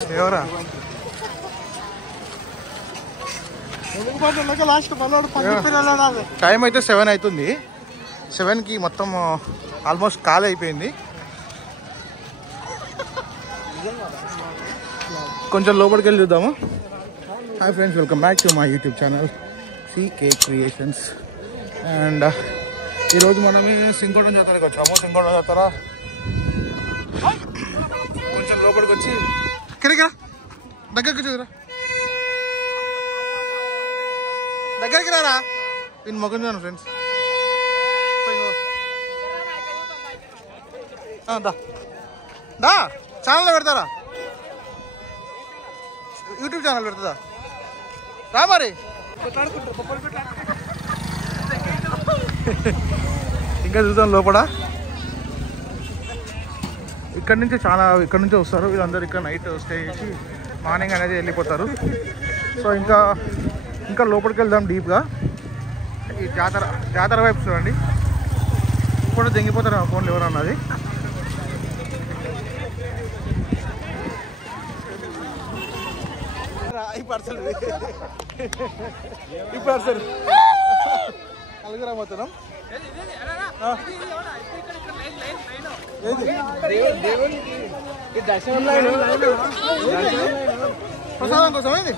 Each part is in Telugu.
ఎవరా టైం అయితే 7 అవుతుంది. 7కి మొత్తం ఆల్మోస్ట్ ఖాళీ అయిపోయింది. కొంచెం లోపలికి వెళ్ళి చూద్దాము. Hi friends, welcome back to my YouTube channel CK creations. And ఈరోజు మనం సింగోటం జాతరకి వచ్చాము. సింగోటం జాతర కొంచెం లోపలికి వచ్చి కిరికిరా దగ్గరికి చూడరా, దగ్గరికి రారా. నేను మొగం చూడండి ఫ్రెండ్స్. దా ఛానల్లో పెడతారా, యూట్యూబ్ ఛానల్ పెడతా రా. మరి ఇంకా చూద్దాం లోపల. ఇక్కడ నుంచి వస్తారు వీళ్ళందరూ. ఇక్కడ నైట్ స్టే చేసి మార్నింగ్ అనేది వెళ్ళిపోతారు. సో ఇంకా లోపలికి వెళ్దాం డీప్గా. ఈ జాతర వైపు చూడండి. ఇప్పుడు దెంగిపోతారు ఫోన్లు ఎవరన్నది. ఇప్పుడు కలుగురామవుతున్నాం. ప్రసాదం కోసం ఏంది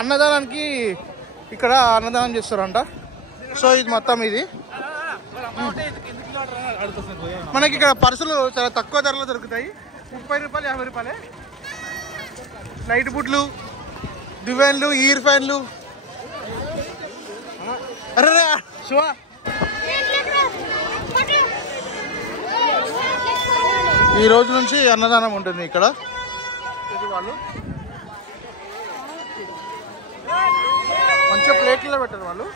అన్నదానానికి ఇక్కడ అన్నదానం చేస్తారంట. సో ఇది మొత్తం ఇది మనకి ఇక్కడ పర్సులు చాలా తక్కువ ధరలో దొరుకుతాయి. 30 రూపాయలు 50 రూపాయలే. లైట్ బుట్లు, డివైన్లు, ఇయర్ ఫ్యాన్లు. అరే శివ, ఈ రోజు నుంచి అన్నదానం ఉంటుంది ఇక్కడ. ఇది వాళ్ళు మంచిగా ప్లేట్లో పెట్టారు వాళ్ళు.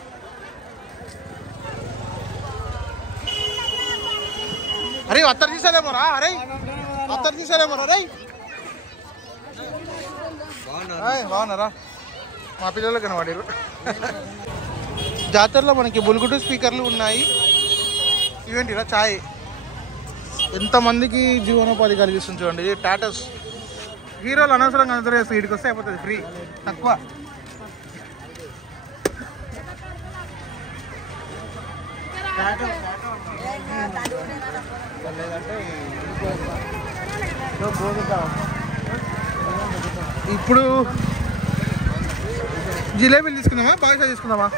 అరే అత్తరు తీసాలేమోరా, అరే అత్తరు తీసాలేమోరా. రే బాగున్నారా, మా పిల్లలు కనబడారు. జాతరలో మనకి బుల్గుడు స్పీకర్లు ఉన్నాయి. ఇవేంటిరా ఛాయ్. ఎంతమందికి జీవనోపాధి కలిగిస్తుంది చూడండి. ఇది టాటస్. హీరోలు అనవసరంగా అందరూ వీడికి వస్తే అయిపోతుంది, ఫ్రీ తక్కువ. ఇప్పుడు జిలేబీలు తీసుకుందామా, పాయసా తీసుకుందామా?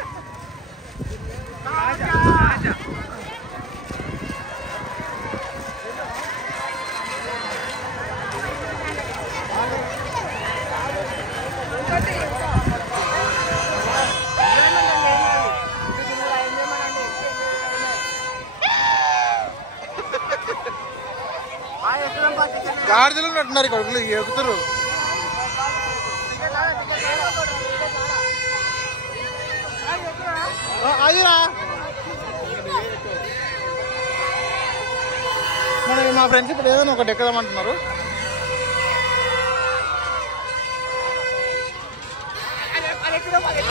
గాడిదలు ఉన్నట్టున్నారు కొడుకులు, ఎక్కుతారు. అదిరా మా ఫ్రెండ్స్ ఇప్పుడు ఏదైనా ఒకటి ఎక్కదామంటున్నారు.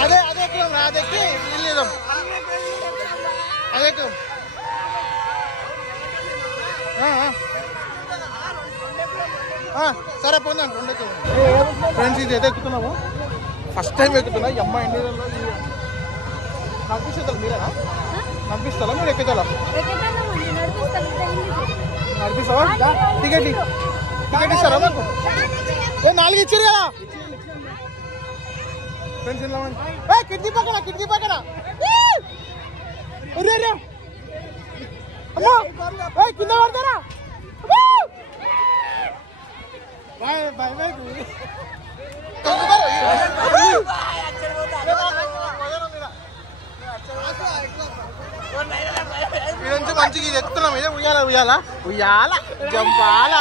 అదే ఎక్కుదాం రా, అది ఎక్కి వెళ్ళేదాం. అదే ఎక్కుదాం. సరే పోందాం. 2 ఫ్రెండ్స్ ఇది అయితే ఎక్కుతున్నాము. First time ఎక్కుతున్నా. ఈ అమ్మాయి ఇండియాలో నడిపిస్తారా? మీరేనా నడిపిస్తారా? మీరు ఎక్కుతారా? నడిపిస్తావా? టికెట్ ఇస్తారా మాకు? 4 ఇచ్చారు కదా ఫ్రెండ్స్. కిటికీ పక్కన అమ్మా కింద పడతారా? నుంచి మంచిగా ఇది ఎక్కుతున్నాం. ఇదే ఉయ్యాల జంపాల.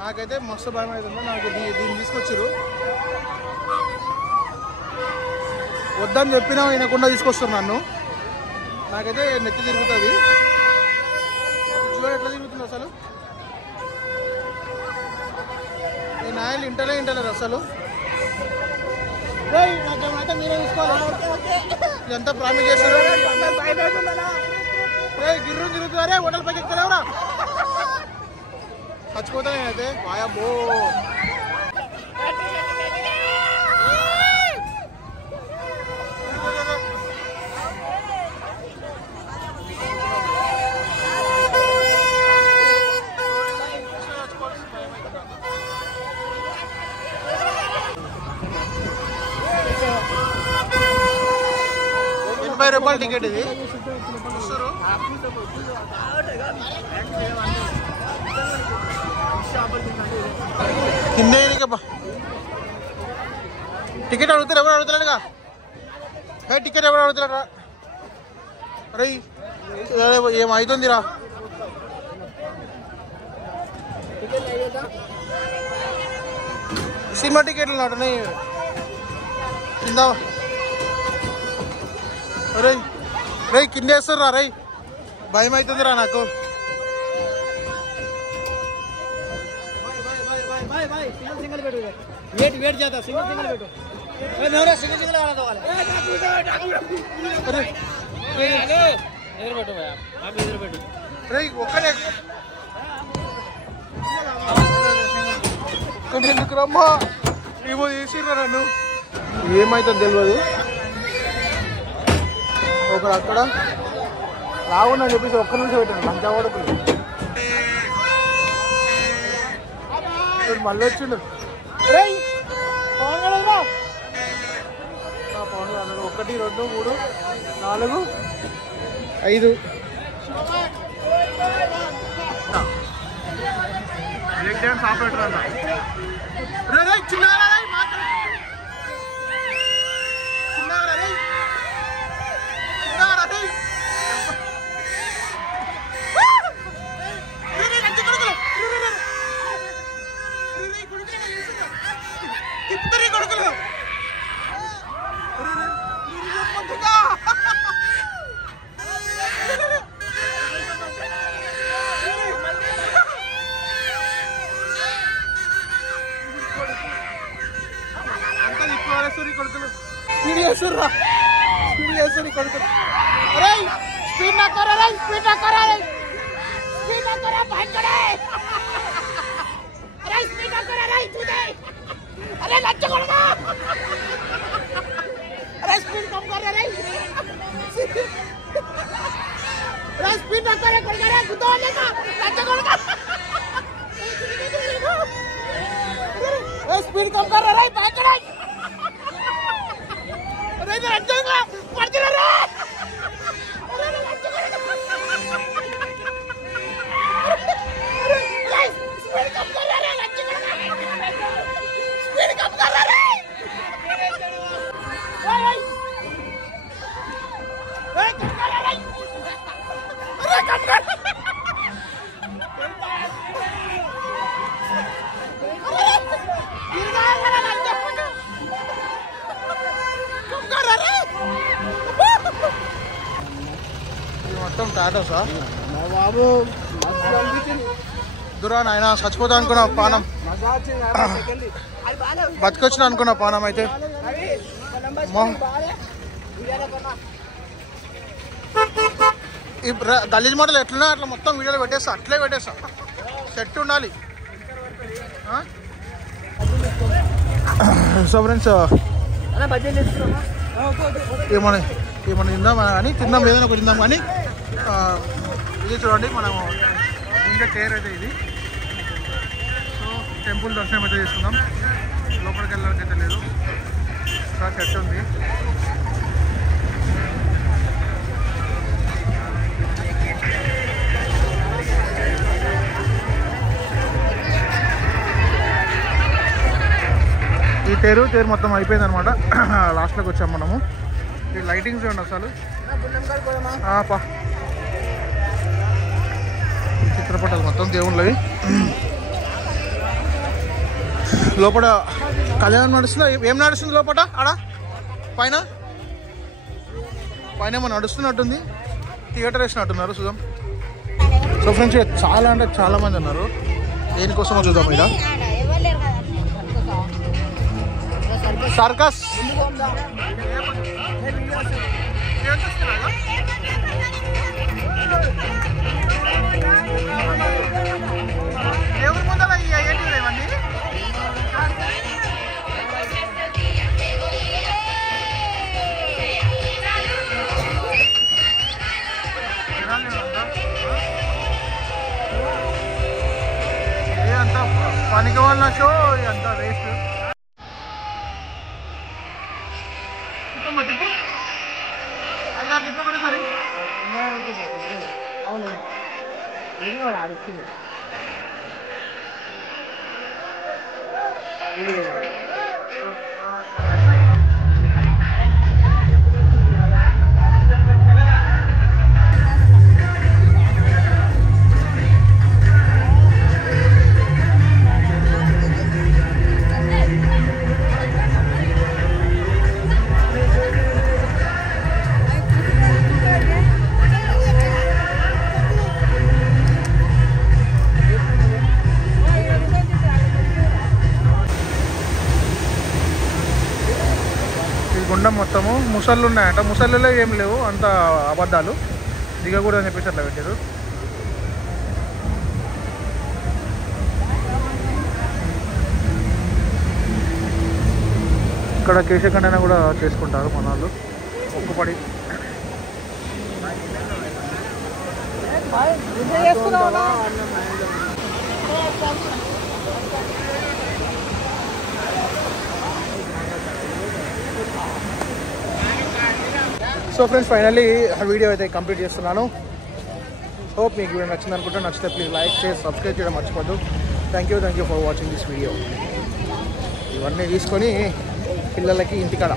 నాకైతే మస్తు భయం అవుతుంది. నాకు దీన్ని తీసుకొచ్చారు, వద్దని చెప్పినా వినకుండా తీసుకొస్తారు నన్ను. నాకైతే నెత్తి తిరుగుతుంది. చూడ ఎట్లా తిరుగుతుంది అసలు. ఈ నాయలు ఇంటలేరు అసలు. నాకేమైతే మీరే తీసుకోవాలి. ఇదంతా ప్రామిస్ చేస్తారు. గిర్రు తిరుగుతున్నారే, హోటల్ పైకి ఎక్కుతారా? చచ్చిపోతా నేనైతే. బాయబ్బో ₹80 టికెట్ ఇది. కిందే టికెట్ అడుగుతారు, ఎవరు అడుగుతున్నాడుగా? టికెట్ ఎవరు అడుగుతున్నారా? అరే ఏమవుతుందిరా? సినిమా టికెట్లు నాటనే కింద. అరే రే కింద వేస్తారా? రై భయం అవుతుందిరా నాకు. ఒక్కడే ఎందుకు రమ్మా? ఏమో చేసిర్రా నన్ను. ఏమైతుందో తెలియదు. ఒకడు అక్కడ రావునని చెప్పేసి ఒక్క నిమిషం పెట్టాను. మంచిగా పడుతుంది. మళ్ళీ వచ్చిండు. పవన్ గారు 1 2 3 4 5 బ్రేక్ డాన్స్ ఆపరేటర్ అన్న. अरे स्पीड ना करो रे, स्पीड ना करो रे, स्पीड ना करो भाई करे. अरे स्पीड ना करो रे तुझे. अरे लच्चा कोड़ा. अरे स्पीड कम कर रे. अरे स्पीड ना करे कोड़ा रे गुद्दा लेगा लच्चा कोड़ा. अरे स्पीड कम कर रे भाई करे. अरे इधर लच्चा का पड़ जा रे. మొత్తం టాటోసా బాబు? దురా నాయన చచ్చిపోతా అనుకున్నా పానం, బతికొచ్చిన అనుకున్నా పానం. అయితే ఈ గలీజ్ మోడల్ ఎట్లున్నా అట్లా మొత్తం వీడియోలో పెట్టేస్తా, అట్లే పెట్టేస్తా. సెట్ ఉండాలి. సో ఫ్రెండ్స్ ఏమన్నా తిందాం కానీ తిందాం, ఏదైనా ఒకటి తిందాం కానీ. ఇది చూడండి, మనము ఇంకా చైర్ అయితే ఇది. సో టెంపుల్ దర్శనం అయితే చేసుకుందాం. లోపలికి వెళ్ళడానికి అయితే లేదు, చాలా సెట్ ఉంది. ఈ తేరు మొత్తం అయిపోయింది అనమాట. లాస్ట్లోకి వచ్చాము మనము. ఈ లైటింగ్స్ చూడండి అసలు. చిత్రపటాలు మొత్తం దేవుళ్ళవి. లోపల కళ్యాణం నడుస్తుందా? ఏం నడుస్తుంది లోపల? ఆడ పైన ఏమో నడుస్తున్నట్టుంది. థియేటర్ వేసినట్టున్నారు. చూద్దాం. సో ఫ్రెండ్స్ చాలా అంటే చాలా మంది ఉన్నారు. దేనికోసమో చూద్దాం. ఇక్కడ సర్కస్ ఎవరి ముందర ఏంటి ఇవన్నీ? అంతా పనికి వాళ్ళ షో, అంతా వేస్ట్. గుండం మొత్తము ముసళ్ళు ఉన్నాయంట. ముసళ్ళలో ఏం లేవు, అంత అబద్ధాలు. దిగకూడదని చెప్పేసి అట్లా పెట్టారు. ఇక్కడ కేశఖండన కూడా చేసుకుంటారు మన వాళ్ళు ఒక్కపడి. సో ఫ్రెండ్స్ ఫైనల్లీ వీడియో అయితే కంప్లీట్ చేస్తున్నాను. హోప్ మీకు వీడియో నచ్చింది అనుకుంటే, నచ్చితే ప్లీజ్ లైక్ చేసి సబ్స్క్రైబ్ చేయడం మర్చిపోద్దు. Thank you for watching this video. ఇవన్నీ తీసుకొని పిల్లలకి ఇంటికాడ